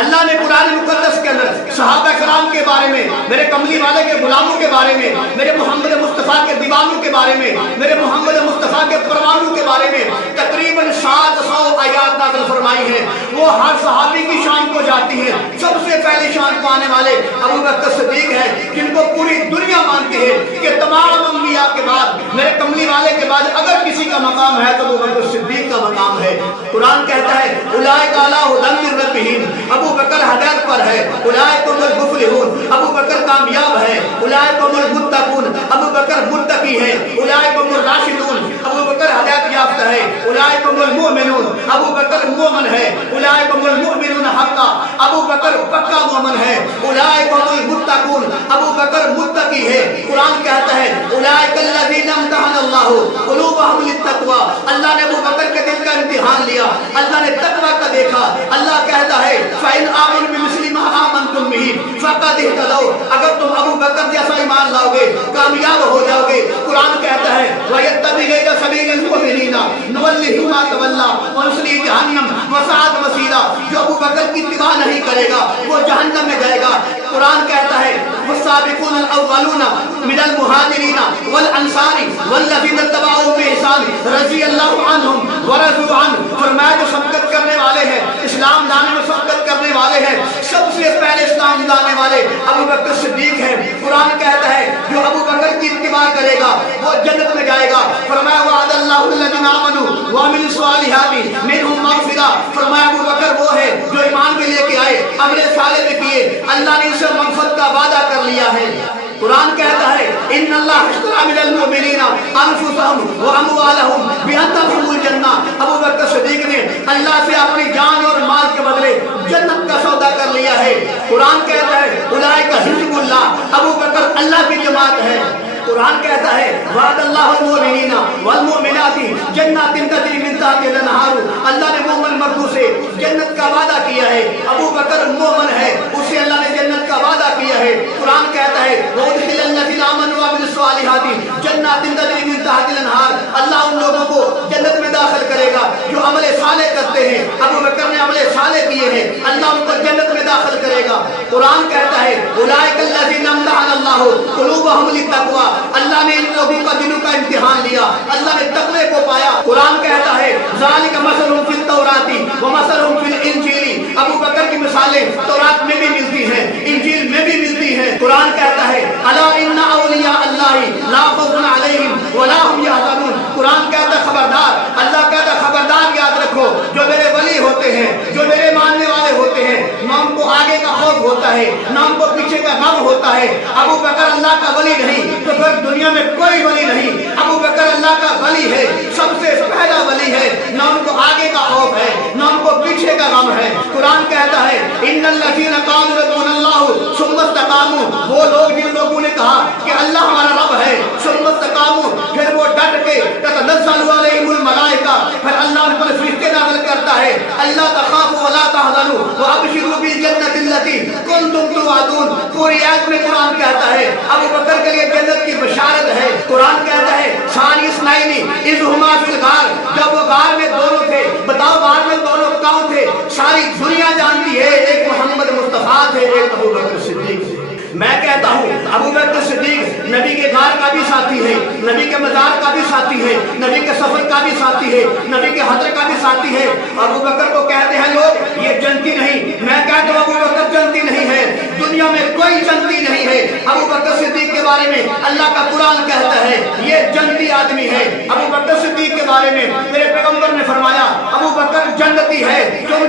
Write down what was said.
اللہ نے قرآن مقدس کے اندر صحابہ کرام کے بارے میں، میرے کملی والے کے غلاموں کے بارے میں، میرے محمد مصطفیٰ کے دیوانوں کے بارے میں، میرے محمد مصطفیٰ کے پروانوں کے بارے میں تقریباً 700 آیات نازل فرمائی ہیں۔ وہ ہر صحابی کی شان کو جاتی ہیں۔ سب سے پہلے شان کو آنے والے ابو بکر صدیق ہیں، جن کو پوری دنیا مانتی ہے کہ تمام انبیاء کے بعد، میرے کملی والے کے بعد اگر کسی کا مقام ہے تو ابو بکر صدیق کا مقام ہے۔ قرآن کہتا ہے اولئک علی ھدی من ربہم، ابو بکر ہدایت پر ہے۔ اولئک هم المفلحون، ابو بکر کامیاب ہے۔ اولئک هم المتقون، ابو بکر متقی ہے۔ اولئک هم الراشدون، ابو بکر ہدایت یافتہ ہے۔ اولئک هم المؤمنون، ابو بکر مومن ہے۔ اولئک هم المؤمنون حقا، ابو بکر پکا مومن ہے۔ اولئک هم المتقون، ابو بکر متقی ہے۔ قرآن کہتا ہے اولئک الذین امتحن اللہ قلوبهم للتقوی، اللہ نے ابو بکر کے دل کا امتحان لیا، اللہ نے تقوی کا دیکھا۔ اللہ کہتا ہے فَإِنْ آمَنُوا بِمِثْلِ مَا آمَنْتُمْ بِهِ فَقَدِ اهْتَدَوْا، اگر تم ابو بکر جیسا ایمان لاؤ گے کامیاب ہو جاؤ گے۔ قرآن کہتا ہے وَيَتَّبِعْ غَيْرَ سَبِيلِ الْمُؤْمِنِينَ نُوَلِّهِ مَا تَوَلَّىٰ وَنُصْلِهِ جَهَنَّمَ وَسَاءَتْ مَصِيرًا، جو ابو بکر کی اتباع نہیں کرے گا وہ جہنم میں جائے گا۔ قرآن کہتا ہے وَالسَّابِقُونَ الْأَوَّلُونَ مِنَ الْمُهَاجِرِينَ وَالْأَنصَارِ وَالَّذِينَ اتَّبَعُوهُم بِإِحْسَانٍ رَضِيَ اللَّهُ عَنْهُمْ وَرَضُوا عَنْهُ، فرمایا جو سبقت کرنے والے ہیں، اسلام لانے میں سبقت کرنے والے ہیں، سب سے پہلے اسلام لانے والے ابو بکر صدیق ہیں۔ قرآن کہتا ہے جو ابو بکر کی اتباع کرے گا وہ جنت میں جائے گا۔ فرمایا وعد اللہ الذین آمنوا وعملوا الصالحات منہم مغفرہ، فرمایا ابو بکر وہ ہے جو ایمان بھی لے کے آئے، عمل صالح بھی کیے، اللہ نے ان سے مغفرت کا وعدہ کر لیا ہے۔ قرآن کہتا ہے ان اللہ اشتری من المؤمنین انفسهم واموالهم بان لهم الجنہ، ابو بکر صدیق نے اللہ سے اپنی جان اور مال کے بدلے جنت کا سودا کر لیا ہے۔ قرآن کہتا ہے اولئک حزب اللہ، ابو بکر اللہ کی جماعت ہے۔ قرآن کہتا ہے وعد اللہ المؤمنین والمؤمنات جنات تجری من تحتها الانہار، اللہ نے مومن مردوں سے جنت کا وعدہ کیا ہے۔ ابو بکر مومن ہے، اسے اللہ نے جنت کا وعدہ کیا ہے۔ قرآن کہتا ہے وَأُدْخِلَ الَّذِينَ آمَنُوا وَعَمِلُوا الصَّالِحَاتِ جنات تجری من تحتها الانہار، اللہ ان لوگوں کو جنت میں داخل کرے گا جو عمل صالح کرتے ہیں۔ ابو بکر نے عمل صالح کیے ہیں، اللہ ان کو جنت میں داخل کرے گا۔ قرآن کہتا ہے اولئک الذین امتحن اللہ قلوبهم للتقوی، اللہ نے ان لوگوں کا دلوں کا امتحان لیا، اللہ نے تقوی کو پایا۔ قرآن کہتا ہے ذالک مثلهم فی التوراۃ ومثلهم فی الانجیل، ابو بکر کی مثالیں تورات میں بھی ملتی ہیں، انجیل میں بھی ملتی ہیں۔ قرآن کہتا ہے الا ان اولیاء اللہ لا خوف علیہم ولا هم یحزنون، قرآن کہتا ہے خبردار، اللہ کہتا ہے خبردار یاد رکھو جو میرے ولی ہوتے ہیں، جو میرے ماننے والے ہوتے ہیں، نہ ان کو آگے کا خوف ہوتا ہے نہ ان کو پیچھے کا غم ہوتا ہے۔ ابو بکر اللہ کا ولی نہیں تو پھر دنیا میں کوئی ولی نہیں، ابو بکر اللہ کا ولی ہے، سب سے پہلا ولی ہے، نہ ان کو آگے کا خوف ہے نہ ان کو پیچھے کا غم ہے۔ قرآن کہتا ہے ان الذین قالوا ربنا اللہ ثم استقاموا، وہ لوگ جن لوگوں نے کہا کہ اللہ ہمارا رب ہے، ثم استقاموا، پھر وہ ڈٹ کے تتنزل علیہم الملائکہ، پھر اللہ ان پر فرشتے نازل کرتا ہے اللہ تخافوا ولا تحزنوا وابشروا بالجنۃ التي کنتم توعدون۔ پوری آیت میں قرآن کہتا ہے ابو بکر کے لیے جنت کی بشارت ہے۔ قرآن کہتا ہے ثانی اثنین اذ ہما فی الغار، جب وہ غار میں دونوں تھے، بتاؤ غار میں دونوں کون تھے؟ ساری دنیا جانتی ہے ایک محمد مصطفیٰ تھے، ایک ابو بکر صدیق تھے۔ میں کہتا ہوں ابو بکر صدیق نبی کے غار کا بھی ساتھی ہے، نبی کے مزار کا بھی ساتھی ہے، نبی کے سفر کا بھی ساتھی ہے، نبی کے حضر کا بھی ساتھی ہے۔ ابو بکر کو کہتے ہیں لوگ یہ جنتی نہیں، میں کہتا ہوں ابو بکر جنتی نہیں ہے، دنیا میں کوئی جنتی نہیں ہے۔ ابو بکر صدیق کے بارے میں اللہ کا قرآن کہتا ہے یہ جنتی آدمی ہے۔ ابو بکر صدیق کے بارے میں میرے پیغمبر نے فرمایا ابو بکر جنتی ہے، کیوں